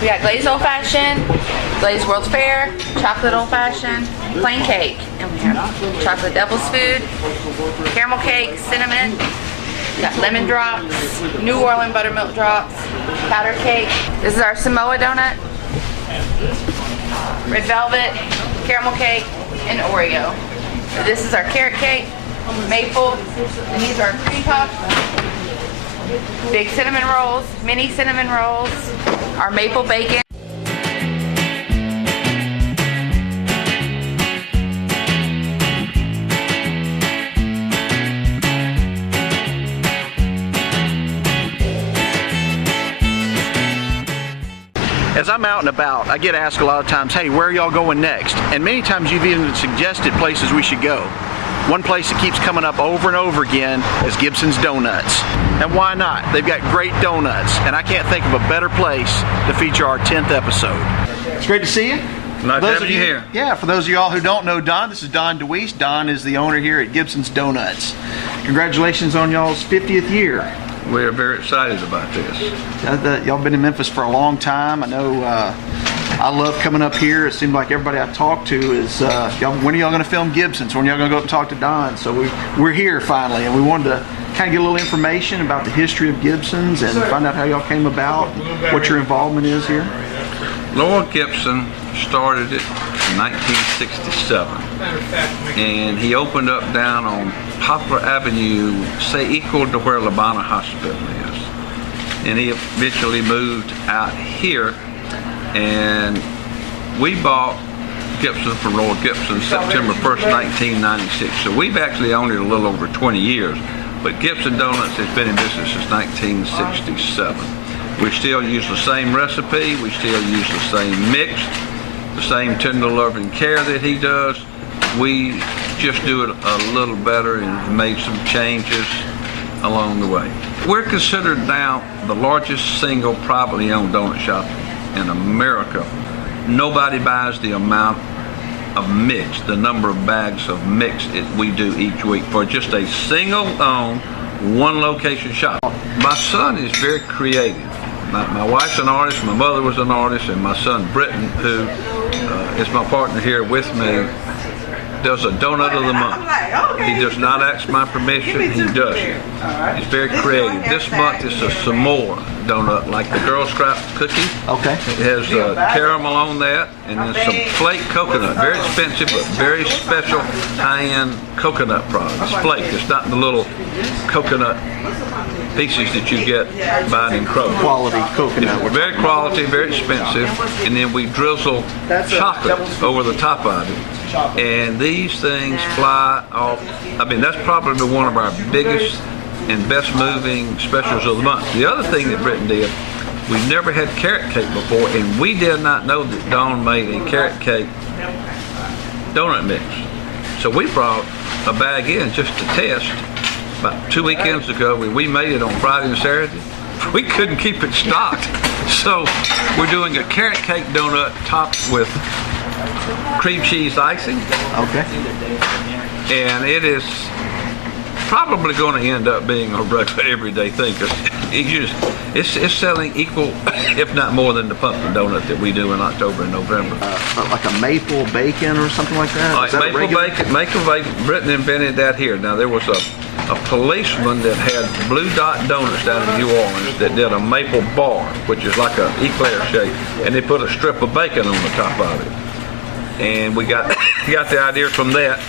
We got glazed old fashioned, glazed World's Fair, chocolate old fashioned, plain cake, and we have chocolate devil's food, caramel cake, cinnamon. We got lemon drops, New Orleans buttermilk drops, powder cake. This is our Samoa donut, red velvet, caramel cake, and Oreo. This is our carrot cake, maple, and these are cream puffs, big cinnamon rolls, mini cinnamon rolls, our maple bacon. As I'm out and about, I get asked a lot of times, hey, where are y'all going next? And many times you've even suggested places we should go. One place that keeps coming up over and over again is Gibson's Donuts. And why not? They've got great donuts, and I can't think of a better place to feature our 10th episode. It's great to see you. Nice having you here. Yeah, for those of y'all who don't know Don, this is Don DeWeese. Don is the owner here at Gibson's Donuts. Congratulations on y'all's 50th year. We're very excited about this. Y'all been in Memphis for a long time. I know I love coming up here. It seems like everybody I talk to is, when are y'all going to film Gibson's? When are y'all going to go up and talk to Don? So we're here finally, and we wanted to kind of get a little information about the history of Gibson's and find out how y'all came about, what your involvement is here. Lord Gibson started it in 1967, and he opened up down on Poplar Avenue, say equal to where Labana Hospital is. And he eventually moved out here, and we bought Gibson from Lord Gibson September 1st, 1996. So we've actually owned it a little over 20 years, but Gibson Donuts has been in business since 1967. We still use the same recipe, we still use the same mix, the same tender loving care that he does. We just do it a little better and made some changes along the way. We're considered now the largest single privately owned donut shop in America. Nobody buys the amount of mix, the number of bags of mix that we do each week for just a single owned, one location shop. My son is very creative. My wife's an artist, my mother was an artist, and my son Britton, who is my partner here with me, does a donut of the month. He does not ask my permission, he does it. He's very creative. This month is a Samoa donut, like the Girl Scout cookie. Okay. It has caramel on that, and then some flake coconut. Very expensive, but very special high-end coconut product. It's flake, it's not the little coconut pieces that you get buying in Kroger. Quality coconut. It's very quality, very expensive, and then we drizzle chocolate over the top of it. And these things fly off. I mean, that's probably one of our biggest and best moving specials of the month. The other thing that Britton did, we never had carrot cake before, and we did not know that Dawn made a carrot cake donut mix. So we brought a bag in just to test. About 2 weekends ago, we made it on Friday and Saturday. We couldn't keep it stocked. So we're doing a carrot cake donut topped with cream cheese icing. Okay. And it is probably going to end up being a regular everyday thing, because it's selling equal, if not more, than the pumpkin donut that we do in October and November. Like a maple bacon or something like that? Maple bacon. Britton invented that here. Now there was a policeman that had Blue Dot Donuts down in New Orleans that did a maple bar, which is like an eclair shape, and they put a strip of bacon on the top of it. And we got the idea from that.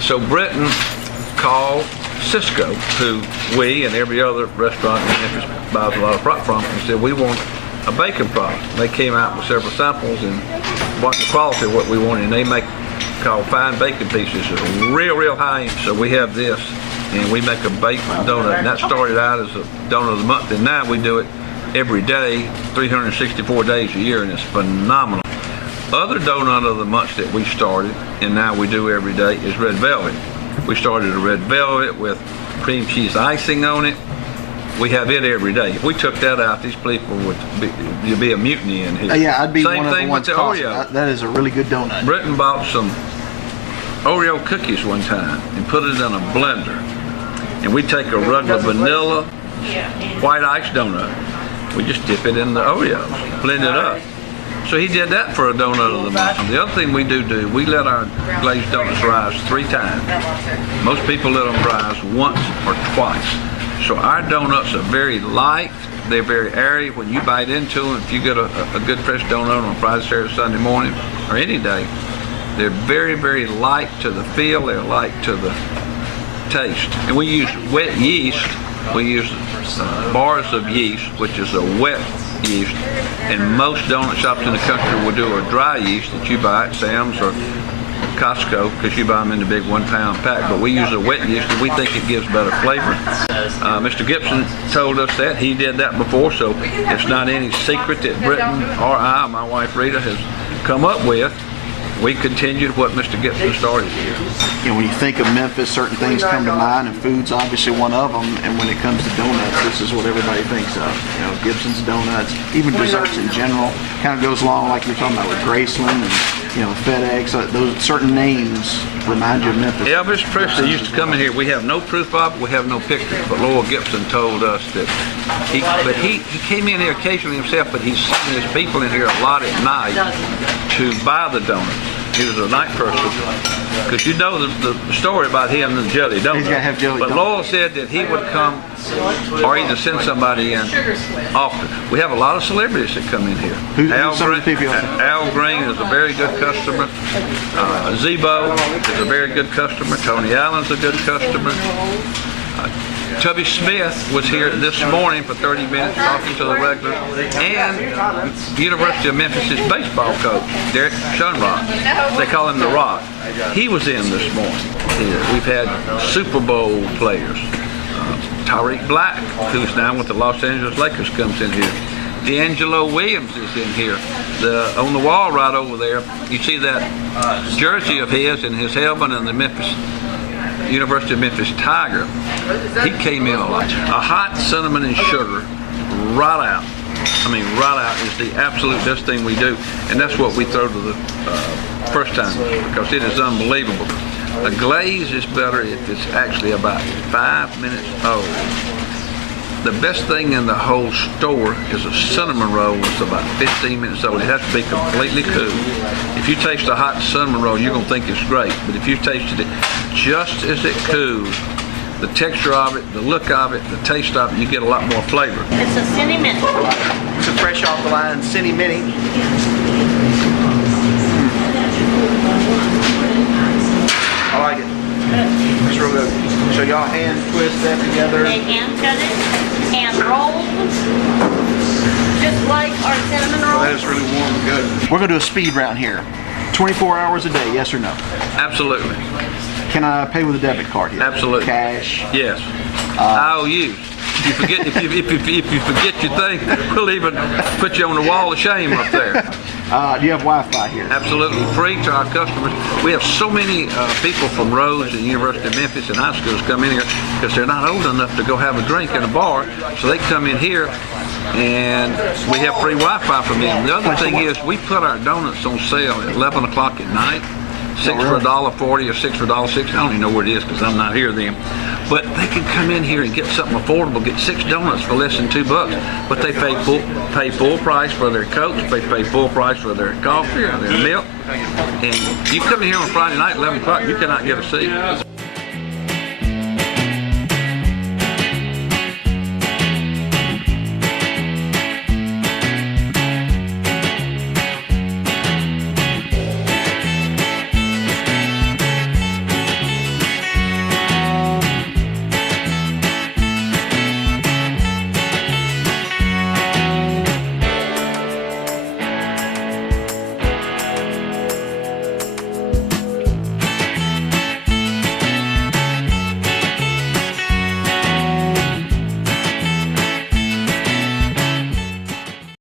So Britton called Cisco, who we and every other restaurant in Memphis buys a lot of product from, and said, we want a bacon product. They came out with several samples and brought the quality of what we wanted, and they make called fine bacon pieces. It's real high. So we have this, and we make a bacon donut, and that started out as a donut of the month, and now we do it every day, 364 days a year, and it's phenomenal. Other donut of the month that we started, and now we do every day, is red velvet. We started a red velvet with cream cheese icing on it. We have it every day. If we took that out, these people there'd be a mutiny in here. Yeah, I'd be Same one of thing the ones with the Oreo. That is a really good donut. Britton bought some Oreo cookies one time and put it in a blender. And we take a regular vanilla white ice donut, we just dip it in the Oreos, blend it up. So he did that for a donut of the month. The other thing we do, we let our glazed donuts rise 3 times. Most people let them rise once or twice. So our donuts are very light, they're very airy. When you bite into them, if you get a good fresh donut on Friday, Saturday, Sunday morning, or any day, they're very, very light to the feel, they're light to the taste. And we use wet yeast. We use bars of yeast, which is a wet yeast, and most donut shops in the country will do a dry yeast that you buy at Sam's or Costco, because you buy them in the big 1-pound pack, but we use a wet yeast and we think it gives better flavor. Mr. Gibson told us that. He did that before, so it's not any secret that Britton or I, my wife Rita, has come up with. We continued what Mr. Gibson started here. You know, when you think of Memphis, certain things come to mind, and food's obviously one of them. And when it comes to donuts, this is what everybody thinks of. You know, Gibson's donuts, even desserts in general, kind of goes along like you're talking about with Graceland and, you know, FedEx. Those certain names remind you of Memphis. Elvis Presley used to come in here. We have no proof of it, we have no pictures, but Lowell Gibson told us that he came in here occasionally himself, but he's sending his people in here a lot at night to buy the donuts. He was a night person, because you know the story about him and jelly donuts. He's got to have jelly But donuts. Lowell said that he would come or either send somebody in often. We have a lot of celebrities that come in here. Who's some of the people? Al Green is a very good customer. Zebo is a very good customer. Tony Allen's a good customer. Tubby Smith was here this morning for 30 minutes talking to the regulars, and University of Memphis' baseball coach, Derek Shunrock. They call him the Rock. He was in this morning. We've had Super Bowl players. Tariq Black, who's now with the Los Angeles Lakers, comes in here. D'Angelo Williams is in here. On the wall right over there, you see that jersey of his and his helmet and the University of Memphis Tiger. He came in a lot. A hot cinnamon and sugar, right out. I mean, right out is the absolute best thing we do, and that's what we throw to the first time, because it is unbelievable. A glaze is better if it's actually about 5 minutes old. The best thing in the whole store is a cinnamon roll that's about 15 minutes old. It has to be completely cool. If you taste a hot cinnamon roll, you're going to think it's great. But if you tasted it just as it cools, the texture of it, the look of it, the taste of it, you get a lot more flavor. It's a Cinny Mini. It's a fresh off the line Cinny Mini. I like it. It's real good. So y'all hand twist that together. They hand cut it and roll just like our cinnamon rolls. That is really warm and good. We're going to do a speed round here. 24 hours a day, yes or no? Absolutely. Can I pay with a debit card here? Absolutely. Cash? Yes. IOUs. If you forget, if you forget your thing, we'll even put you on the wall of shame up there. Do you have Wi-Fi here? Absolutely free to our customers. We have so many people from Rhodes and University of Memphis and high schools come in here because they're not old enough to go have a drink in a bar, so they come in here and we have free Wi-Fi from them. The other thing is we put our donuts on sale at 11 o'clock at night. 6 for $1.40 or 6 for $1.60. I don't even know where it is because I'm not here then. But they can come in here and get something affordable, get 6 donuts for less than $2. But they pay full price for their Cokes, they pay full price for their coffee or their milk. And you come in here on Friday night, 11 o'clock, you cannot get a seat.